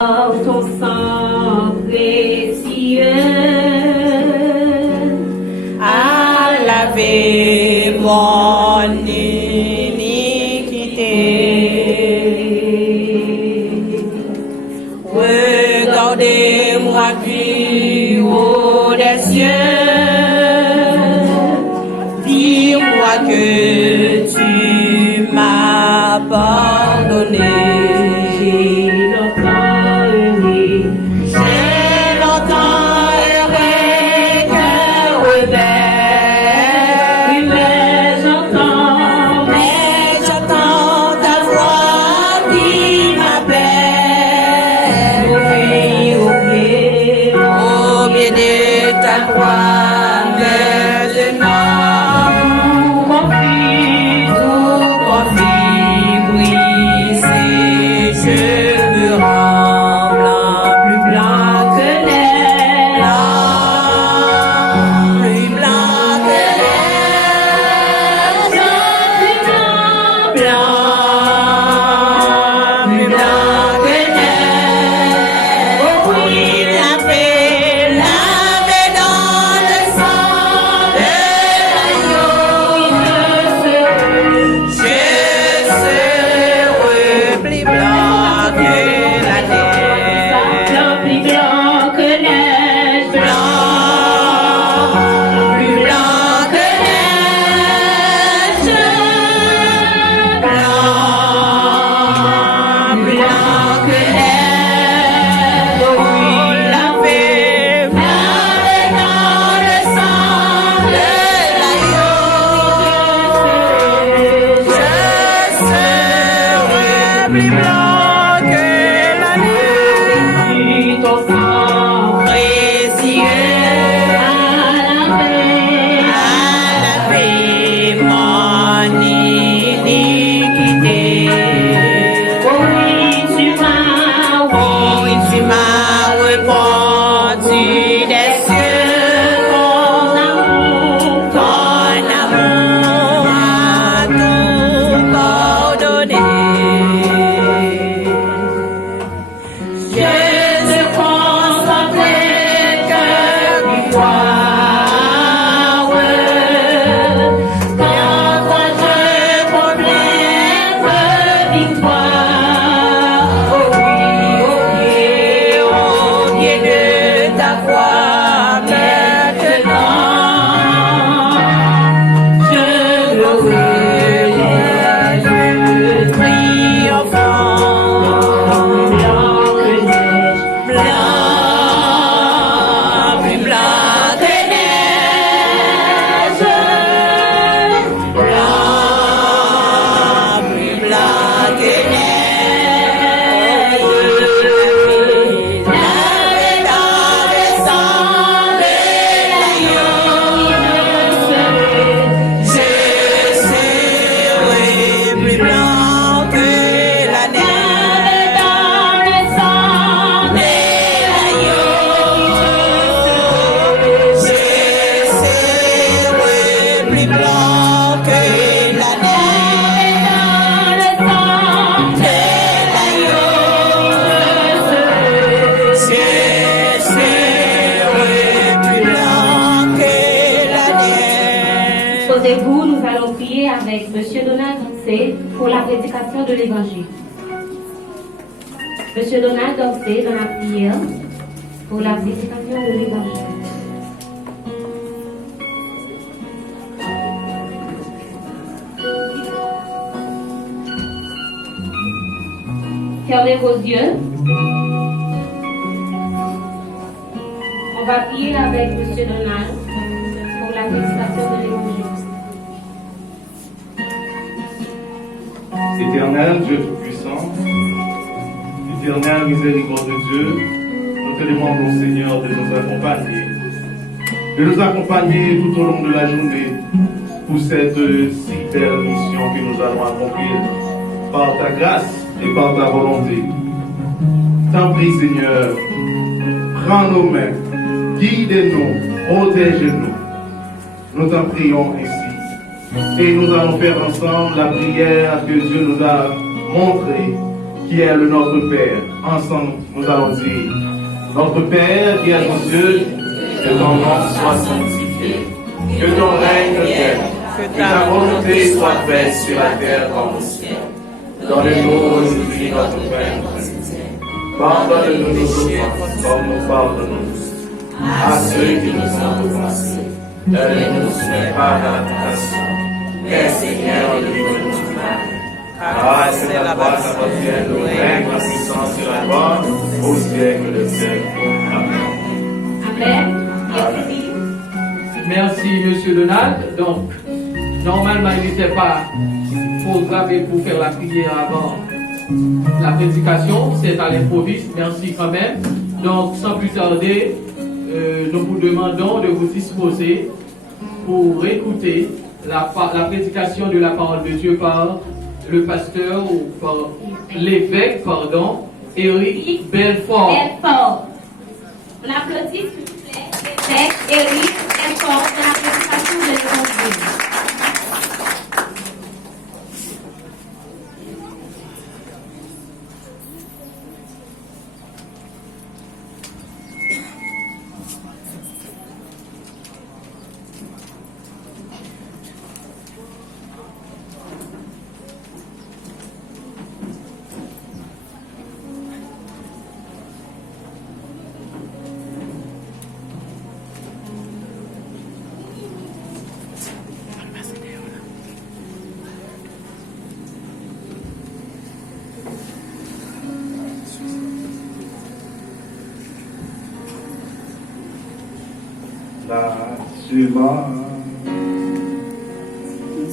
Ton sang précieux à laver mon iniquité. Regardez-moi plus haut des cieux, dis-moi que tu m'as pardonné. Posez-vous, nous allons prier avec M. Donald Dorsey pour la prédication de l'Évangile. M. Donald Dorsey dans la prière pour la prédication de l'Évangile. Fermez vos yeux. On va prier avec M. Donald pour la prédication de l'Évangile. Éternel Dieu Tout-Puissant, éternel miséricorde de Dieu, nous te demandons, Seigneur, de nous accompagner tout au long de la journée pour cette si belle mission que nous allons accomplir par ta grâce et par ta volonté. T'en prie, Seigneur, prends nos mains, guide-nous, protège-nous. Nous t'en prions ainsi. Et nous allons faire ensemble la prière que Dieu nous a montrée, qui est le Notre Père. Ensemble, nous allons dire, Notre Père qui est aux cieux, que ton nom soit sanctifié, que ton règne vienne, que ta volonté soit faite sur la terre comme au ciel. Donne-nous aujourd'hui notre pain quotidien. Pardonne-nous nos offenses, comme nous pardonnons à ceux qui nous ont offensés. Ne nous soumets pas à la tentation, mais Seigneur, délivre-nous du mal. Ah, c'est la grâce appartient au règne, la puissance et la gloire, au siècle des siècles. Amen. Amen. Merci. Merci, Monsieur Donald. Donc, normalement, il n'était pas programmé pour faire la prière avant la prédication. C'est à l'improviste. Merci quand même. Donc, sans plus tarder, nous vous demandons de vous disposer pour écouter la prédication de la parole de Dieu par le pasteur ou par l'évêque, Éric Belfort. Belfort. On applaudit, s'il vous plaît, l'évêque Éric Belfort de la prédication de l'Évangile.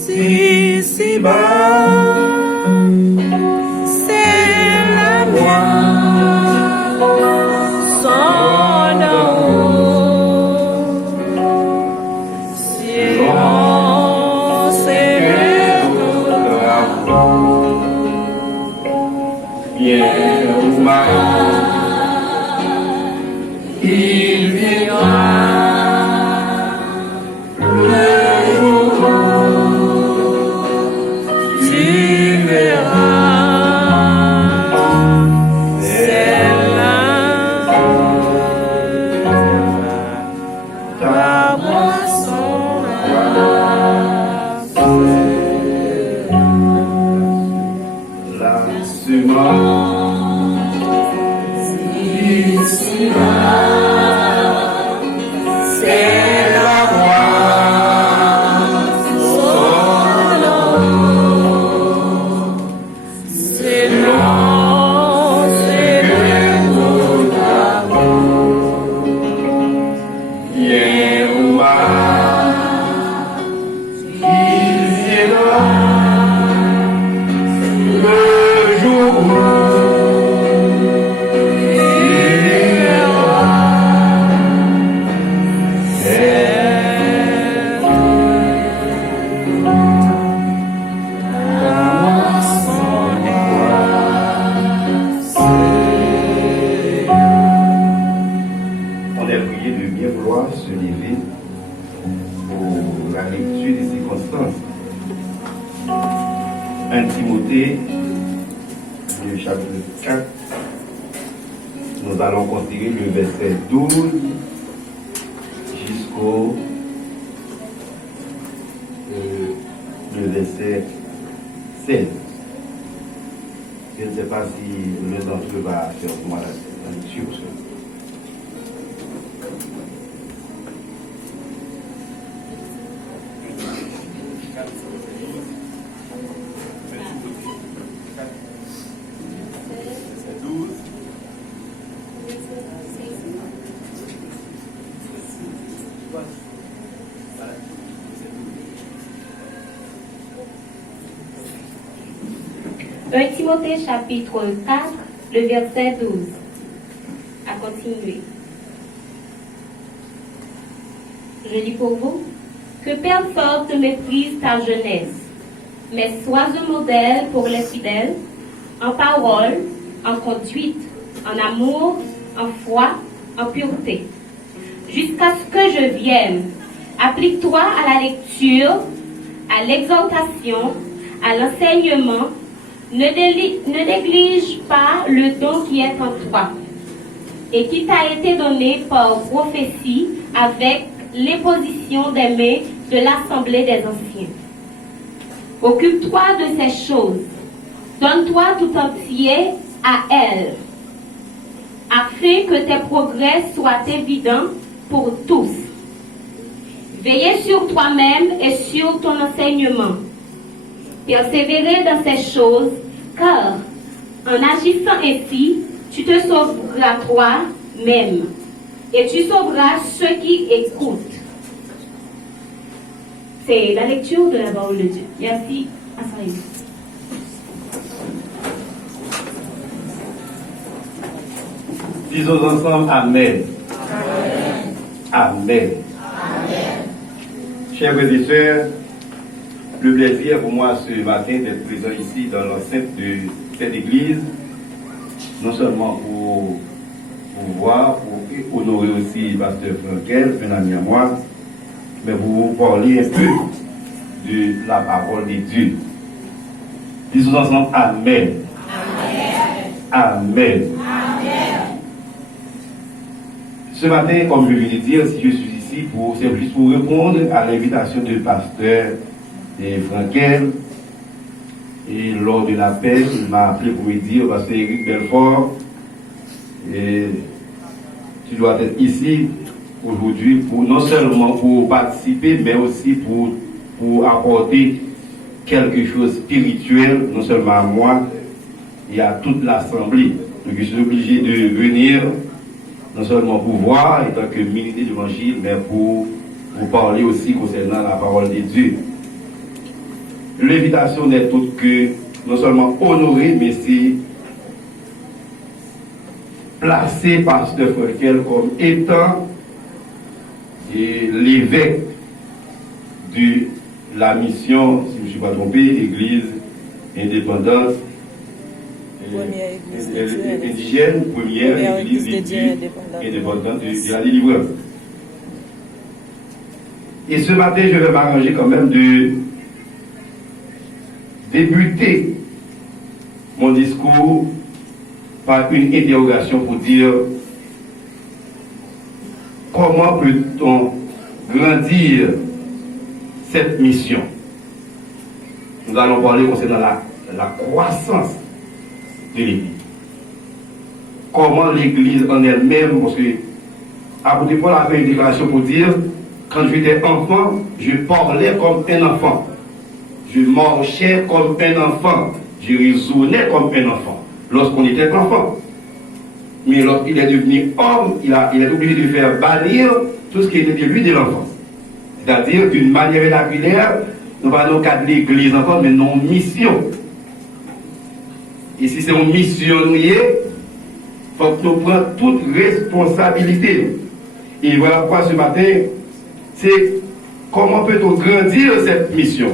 D'ici-bas, c'est la moi, son nom, silence et bien ou mal, il viendra. Nous allons continuer le verset 12 jusqu'au le verset 16. Je ne sais pas si l'un d'entre eux va faire moi la lecture. Timothée chapitre 4, le verset 12. À continuer. Je lis pour vous. Que personne ne méprise ta jeunesse, mais sois un modèle pour les fidèles, en parole, en conduite, en amour, en foi, en pureté. Jusqu'à ce que je vienne, applique-toi à la lecture, à l'exhortation, à l'enseignement. Ne néglige pas le don qui est en toi et qui t'a été donné par prophétie avec l'imposition des mains de l'Assemblée des Anciens. Occupe-toi de ces choses. Donne-toi tout entier à elles, afin que tes progrès soient évidents pour tous. Veillez sur toi-même et sur ton enseignement. Persévérez dans ces choses, car en agissant ainsi, tu te sauveras toi-même et tu sauveras ceux qui écoutent. C'est la lecture de la parole de Dieu. Merci. Asseyez-vous. Disons ensemble Amen. Amen. Chers frères et sœurs, le plaisir pour moi ce matin d'être présent ici dans l'enceinte de cette église, non seulement pour voir, pour honorer aussi le pasteur Frankel, un ami à moi, mais pour vous parler un peu de la parole de Dieu. Disons ensemble Amen. Amen. Amen. Ce matin, comme je viens de dire, si je suis ici, c'est plus pour répondre à l'invitation du pasteur Frankel. Et lors de l'appel, il m'a appelé pour lui dire, pasteur Éric Belfort, tu dois être ici aujourd'hui pour non seulement pour participer, mais aussi pour apporter quelque chose de spirituel, non seulement à moi, et à toute l'assemblée. Donc je suis obligé de venir, non seulement pour voir, en tant que ministre de l'évangile, mais pour vous parler aussi concernant la parole de Dieu. L'invitation n'est toute que non seulement honorer, mais c'est placer pasteur Frankel comme étant l'évêque de la mission, si je ne suis pas trompé, Église indépendante, indigène, première Église de Dieu indépendante de la délivrance. Et ce matin, je vais m'arranger quand même de débuter mon discours par une interrogation pour dire comment peut-on grandir cette mission. Nous allons parler concernant la croissance de l'Église. Comment l'Église en elle-même, parce que apôtre Paul a fait une déclaration pour dire, quand j'étais enfant, je parlais comme un enfant. Je marchais comme un enfant. Je raisonnais comme un enfant. Lorsqu'on était enfant. Mais lorsqu'il est devenu homme, il est obligé de faire bannir tout ce qui était de lui de l'enfance. C'est-à-dire d'une manière vernaculaire, nous parlons pas de l'Église encore, mais non mission. Et si c'est une mission, il faut que nous prenions toute responsabilité. Et voilà pourquoi ce matin, c'est comment peut-on grandir cette mission?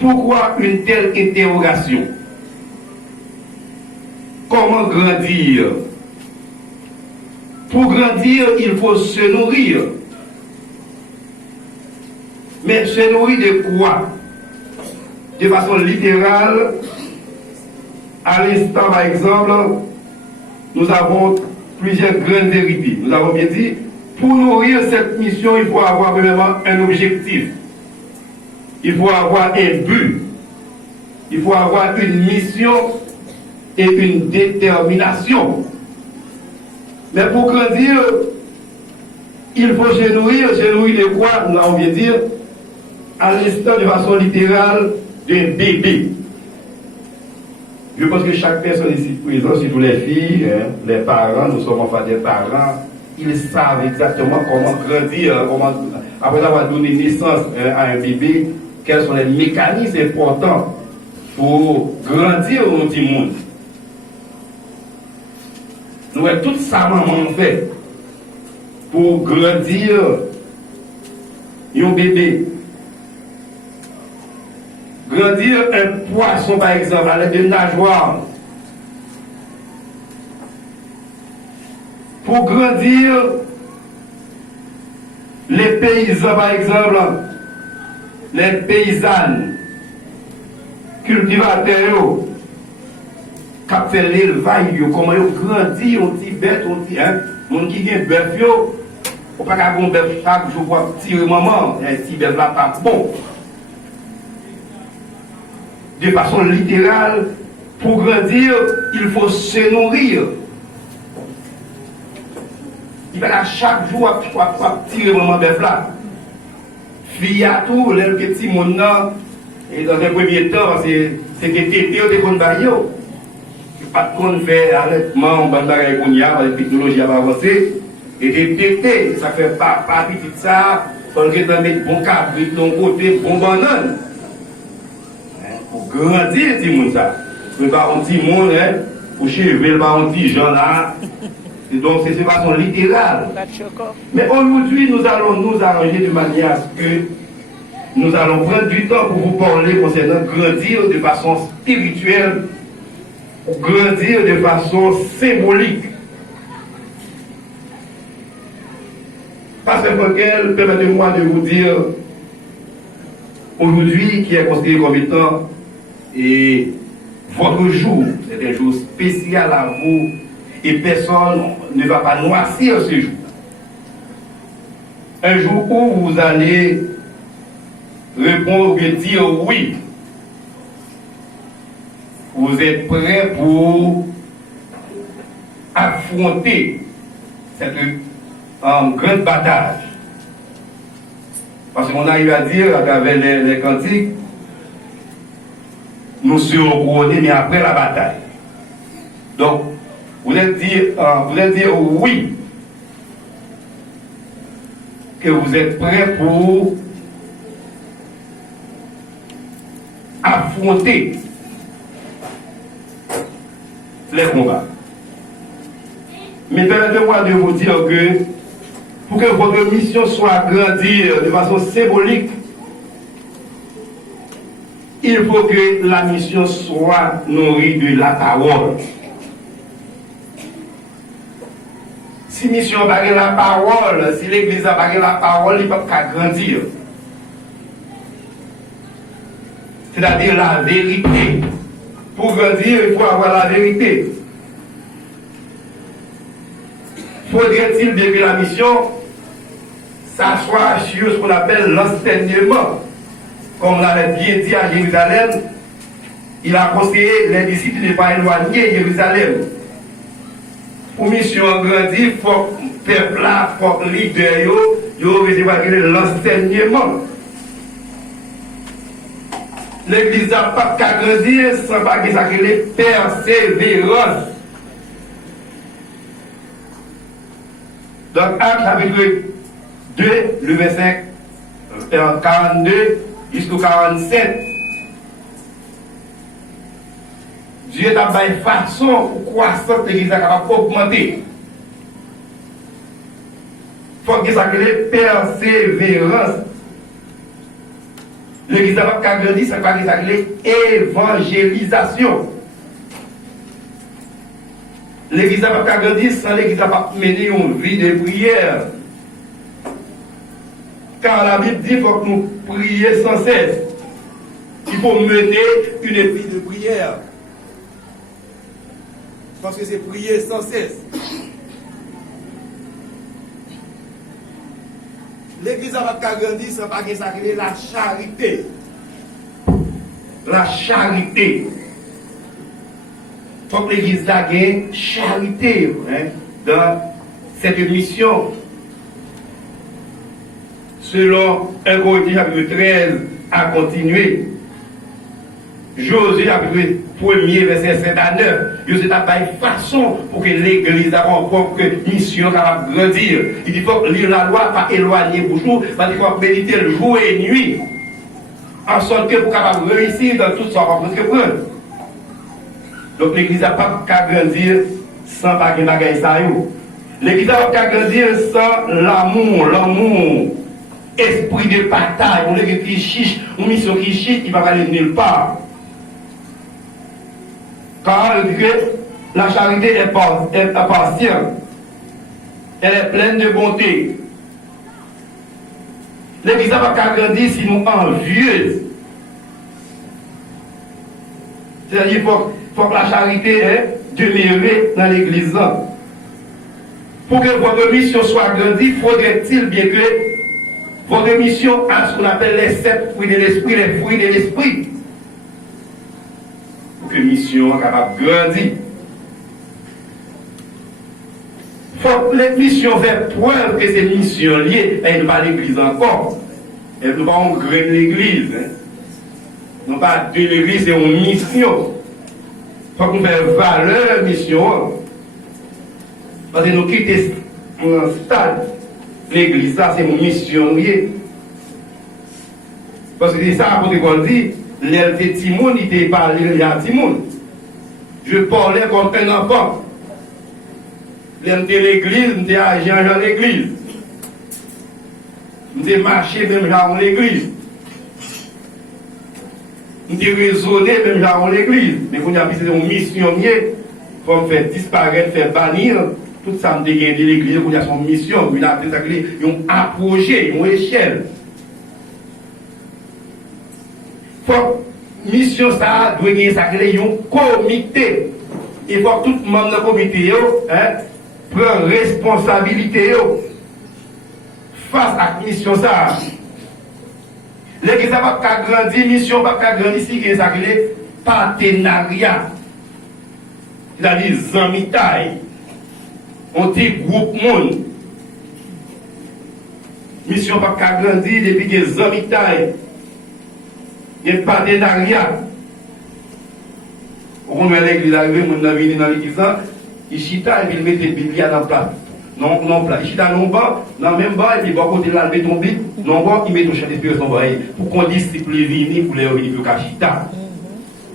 Pourquoi une telle interrogation? Comment grandir? Pour grandir, il faut se nourrir. Mais se nourrir de quoi? De façon littérale. À l'instant, par exemple, nous avons plusieurs grandes vérités. Nous avons bien dit, pour nourrir cette mission, il faut avoir vraiment un objectif. Il faut avoir un but. Il faut avoir une mission et une détermination. Mais pour grandir, il faut se nourrir de quoi? Nous allons bien dire, à l'instant de façon littérale, d'un bébé. Je pense que chaque personne ici présente, surtout les filles, les parents, nous sommes enfin des parents, ils savent exactement comment grandir, après avoir donné naissance à un bébé, quels sont les mécanismes importants pour grandir au petit monde. Nous avons tout ça, maman, fait pour grandir un bébé. Grandir un poisson, par exemple, à l'aide de nageoire. Pour grandir les paysans, par exemple, les paysannes, cultivateurs qui fait l'élevage, comment ils grandissent, on petit bête, on petit, hein, monde qui gagne bœuf, on pas qu'à un bœuf chaque jour pour tirer maman, un petit bœuf là pas bon. De façon littérale, pour grandir, il faut se nourrir. Il va chaque jour à tirer maman bœuf là. Fille à tout, le petit monde là, et dans un premier temps, c'est que tété ou des comptes barrières. Pas de compte fait allaitement, bandara et la technologie a avancé, et des tétés, ça fait pas petit de ça, on va mettre bon cabrit de ton côté, bon banane. Pour grandir, dis monde ça. Mais pas un petit monde, pour chever, pas un petit gens là. Et donc, c'est de façon littérale. Mais aujourd'hui, nous allons nous arranger de manière à ce que nous allons prendre du temps pour vous parler concernant grandir de façon spirituelle, ou grandir de façon symbolique. Pasteur Fonkel, permettez-moi de vous dire, aujourd'hui, qui est considéré comme étant et votre jour, c'est un jour spécial à vous, et personne ne va pas noircir ce jour. Un jour où vous allez répondre et dire oui. Vous êtes prêts pour affronter cette grande bataille. Parce qu'on arrive à dire à travers les cantiques, nous serons couronnés, mais après la bataille. Donc, vous êtes dire oui, que vous êtes prêts pour affronter les combats. Mais permettez-moi de vous dire que pour que votre mission soit grandir de façon symbolique, il faut que la mission soit nourrie de la parole. Si mission n'a pas la parole, si l'église n'a pas la parole, il ne peut pas grandir. C'est-à-dire la vérité. Pour grandir, il faut avoir la vérité. Faudrait-il, bien que la mission s'assoie sur ce qu'on appelle l'enseignement. Comme l'avait bien dit à Jérusalem, il a conseillé les disciples de ne pas éloigner Jérusalem. Pour mission grandir, il faut que le peuple là, il faut que les leaders, ils recevoir l'enseignement. L'église n'a pas qu'à grandir sans pas que ça crée persévérance. Donc, Acte chapitre 2, le verset 42 jusqu'au 47. Dieu t'a donné une façon pour croissance l'église est capable d'augmenter. Il faut que ça crée persévérance. L'église n'a pas qu'à grandir, ça va crée évangélisation. L'église n'a pas qu'à grandir sans l'église n'a pas mener une vie de prière. Car la Bible dit qu'il faut que nous prions sans cesse. Il faut mener une vie de prière. Parce que c'est prier sans cesse. L'église n'a pas qu'à grandir sans pas consacrer la charité. La charité. Il faut que l'église ait charité dans cette mission. Selon 1 Corinthiens chapitre 13 à continuer. Josué chapitre 1er verset 7 à 9. Il y a une façon pour que l'église ait encore une mission capable de grandir. Il faut lire la loi, pas éloigner toujours, parce qu'il faut méditer le jour et nuit. En sorte que pour capable réussir dans tout ça, on peut prendre. Donc l'église n'a pas qu'à grandir sans pas qu'il y ait ça. L'église n'a pas qu'à grandir sans l'amour, esprit de bataille, on est qui chiche, une mission qui chiche, il ne va pas aller nulle part. Car la charité est patiente, elle est pleine de bonté. L'église n'a pas qu'à grandir si nous envieuse. C'est-à-dire qu'il faut que la charité demeure dans l'église. Pour que votre mission soit grandie, faudrait-il bien que votre mission a ce qu'on appelle les 7 fruits de l'esprit, les fruits de l'esprit. Pour que la mission soit capable de grandir. Faut que les missions fassent preuve que c'est une mission liée, et pas l'église encore. Et nous ne pas de l'église. Non pas de l'église, c'est une mission. Il faut qu'on fasse valeur mission. Parce que nous quittons un stade. L'église, ça, c'est une mission liée. Parce que c'est ça, pour qu'on dit, l'aile de Timoun, il n'était pas l'île à Timoun. Je parlais comme un enfant. L'aile de l'église, j'étais agent dans l'église. J'étais marché même dans l'église. J'étais raisonné même dans l'église. Mais quand il y a une mission liée, il faut me faire disparaître, faire bannir. Tout ça me dégaine de l'église, il y a son mission, il y a un projet, une échelle. Faut mission ça doit gagner ça un comité. Il faut que tout le monde dans le comité prenne responsabilité face à la mission ça. L'église n'a pas grandir, mission n'a pas grandir si il y a partenariat. C'est-à-dire zamitaille. On dit groupe monde. Mission pas qu'à grandir depuis que les hommes taillent. Il y a un partenariat. On met l'église arrivée, on a venu dans l'église, il chita et il met des Biblies dans la place. Non, il chita non bas, dans le même bas, et puis bon côté là, il met ton bit, non bas, il met ton chant d'esprit dans le pour qu'on disciple les vignes, pour les venir pour le chita.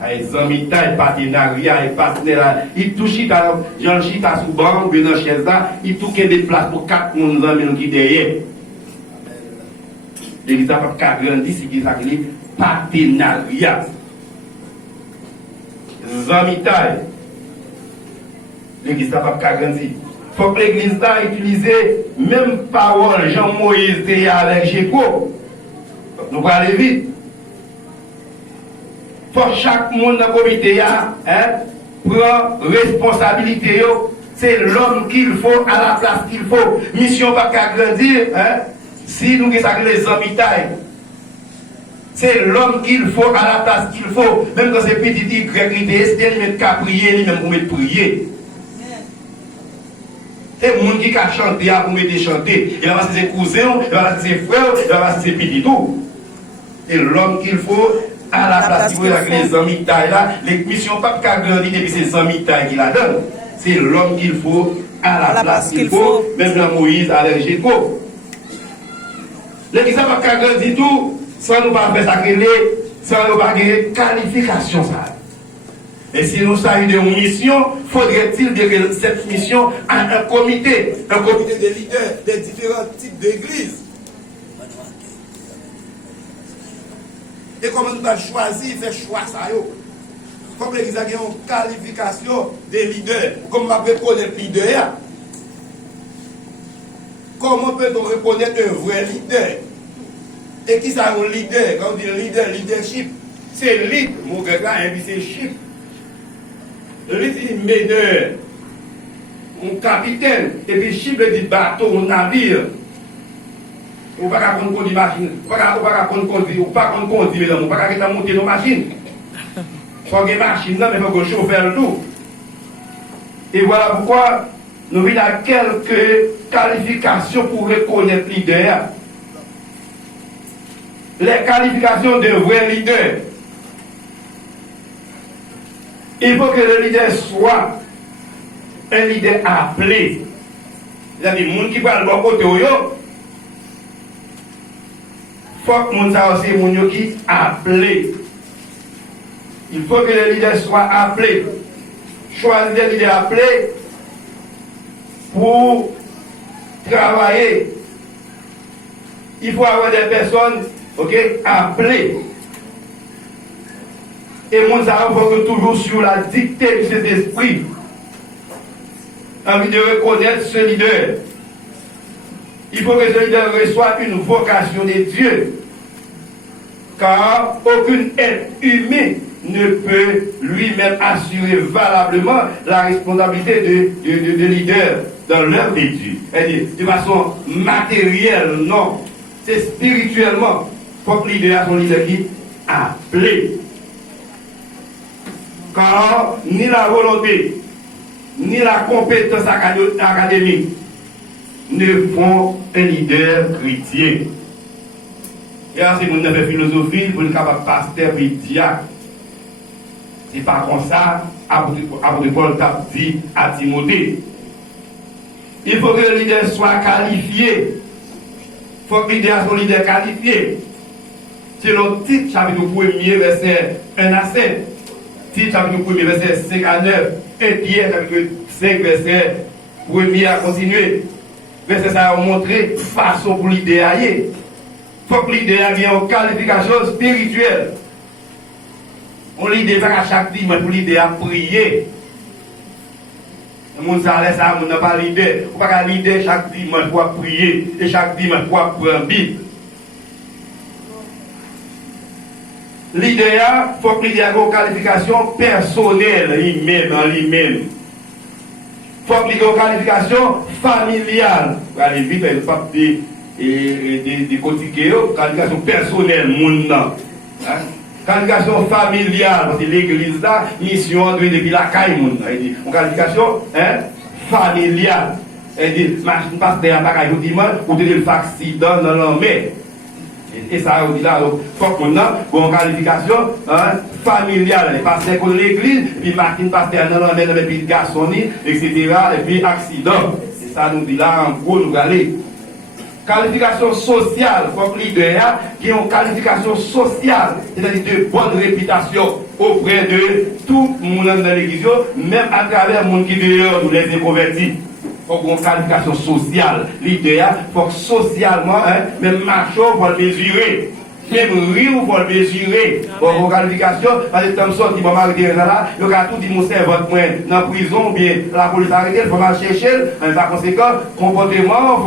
Les amis, les partenariats, les partenaires, ils touchent Jean Chita sous banc, ou dans chaise là, ils touchent des places pour 4 personnes qui derrière. L'église n'a pas qu'à grandir, c'est qu'ils ont partenariat. Les amis, l'église n'a pas qu'à grandir. Il faut que l'église là utilise même parole Jean-Moïse avec Jéco. Nous allons aller vite. Pour chaque monde dans le comité, prend responsabilité. C'est l'homme qu'il faut à la place qu'il faut. Mission pas qu'à grandir, si nous avons les hommes taille. C'est l'homme qu'il faut à la place qu'il faut. Même quand c'est petit Y, c'est lui-même qui a prié, lui-même pour mettre prier. C'est le monde qui a chanté pour mettre chanter. Il va passer ses cousins, il va passer ses frères, il va passer ses petits tout. C'est l'homme qu'il faut. À la place qu'il faut avec les amis taille là, les missions pas qu'à grandir depuis ces amis taille qui la donnent. C'est l'homme qu'il faut à la place qu'il faut, même dans Moïse avec Jéco. L'église n'a pas qu'à grandir tout, sans nous pas faire ça, sans nous pas gagner qualification ça. Et si nous savons d'une mission, faudrait-il que cette mission a un comité de leaders des différents types d'églises. Et comment nous avons choisi, faire choix ça. Comme l'église a une qualification des leaders, comme on peut reconnaître leader. Comment peut-on reconnaître un vrai leader? Et qui ça un leader? Quand on dit leadership, c'est lead, mon gars là, c'est ship. Le lead c'est meneur, un capitaine, et puis ship dit bateau, un navire. On ne peut pas conduire machine, on ne peut pas conduire, mesdames, on ne peut pas monter nos machines. Il faut que les machines, mais il faut que le chauffeur le tout. Et voilà pourquoi nous venons à quelques qualifications pour reconnaître le leader. Les qualifications d'un vrai leader. Il faut que le leader soit un leader appelé. Il y a des gens qui parlent de l'autre côté. Il faut que les gens aussi appelés. Il faut que les leaders soient appelés. Choisir des leaders appelés pour travailler. Il faut avoir des personnes appelées. Et mon faut toujours sur la dictée de cet esprit. Envie de reconnaître ce leader. Il faut que ce leader reçoive une vocation de Dieu. Car aucune être humaine ne peut lui-même assurer valablement la responsabilité de leader dans l'œuvre de Dieu. C'est-à-dire, de façon matérielle, non. C'est spirituellement. Il faut que le leader soit un leader qui appelé. Car ni la volonté, ni la compétence académique ne font un leader chrétien. Et là, c'est pour nous faire philosophie, pour nous capable pasteur et diacre. C'est pas comme ça, apôtre Paul t'a dit à Timothée. Il faut que le leader soit qualifié. Il faut que le leader soit un leader qualifié. Selon Tite, chapitre 1er, verset 1 à 7. Tite, chapitre 1er, verset 5 à 9. Et Pierre, chapitre 5, verset 1er à continuer. Verset ça a montré façon pour l'idéal. Il faut que l'idéal ait une qualification spirituelle. On l'idée à chaque dimanche pour l'idée à prier. Le monde s'arrête ça, on n'a pas l'idée. On n'a pas l'idée chaque dimanche pour prier et chaque dimanche pour prendre Bible. L'idéal, il faut que l'idéal ait une qualification personnelle lui-même en lui-même. Il faut qu'il y ait une qualification familiale. Vous allez vite, il faut des quotidiens, qualification personnelle, monde. Qualification familiale, parce que l'église là, mission depuis la caille, une qualification familiale. Elle dit, je passe derrière la caille, dimanche, ou de le accident dans l'armée. Et ça, on dit là, il faut qu'on ait une qualification familiale. Les pasteurs de l'église, puis Martin pasteur dans l'armée, puis le garçon, etc. Et puis accident. Et ça, nous dit là, en gros, nous allons. Qualification sociale, il faut que l'idéal qui ait une qualification sociale, c'est-à-dire de bonne réputation auprès de tout le monde dans l'église, même à travers le monde qui dehors nous les convertis. Il faut une qualification sociale. L'idéal, il faut que socialement, même marchons pour le mesurer. Même rire pour le mesurer. Pour vos qualifications, parce que Thompson qui va m'arrêter là, il y a tout dit mon cerveau dans la prison, bien la police arrêter, il faut mal chercher. Par conséquent, comportement,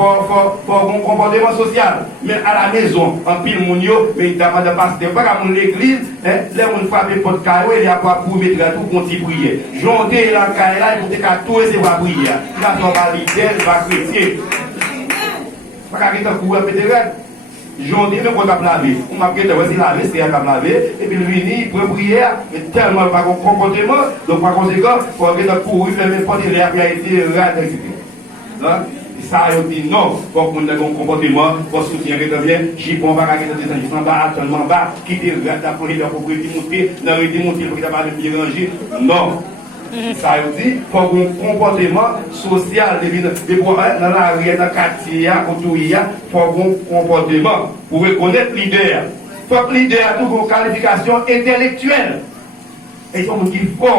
un comportement social. Mais à la maison, en pile mounio, mais il n'y a pas de pasteur, pas comme l'église, là on frappe pour le caillou, il y a pas pour mettre tout contre prier. Jonter la caille là, il faut que tout recevoir prier. La normalité, va chrétien. Pas qu'à quitter courir péter. J'en dis, mais on va laver. On va peut-être laver, c'est à laver. Et puis, lui, il peut prier, mais tellement pas de comportement. Donc, par conséquent, il faut aller courir, faire même pas de l'air, il a été rade, etc. Ça, il dit non, il faut qu'on ait un comportement, pour soutenir que bien, j'y prends pas des gens en bas, actuellement en bas, quitter le rade, la police, pour monter, dans le monter, pour qu'il n'y ait pas de bien rangé. Non. Ça veut dire qu'il faut un comportement social dans la rue, dans le quartier, autour, il faut un comportement pour reconnaître le leader. Il faut que le leader ait une qualification intellectuelle. Et il faut qu'il faut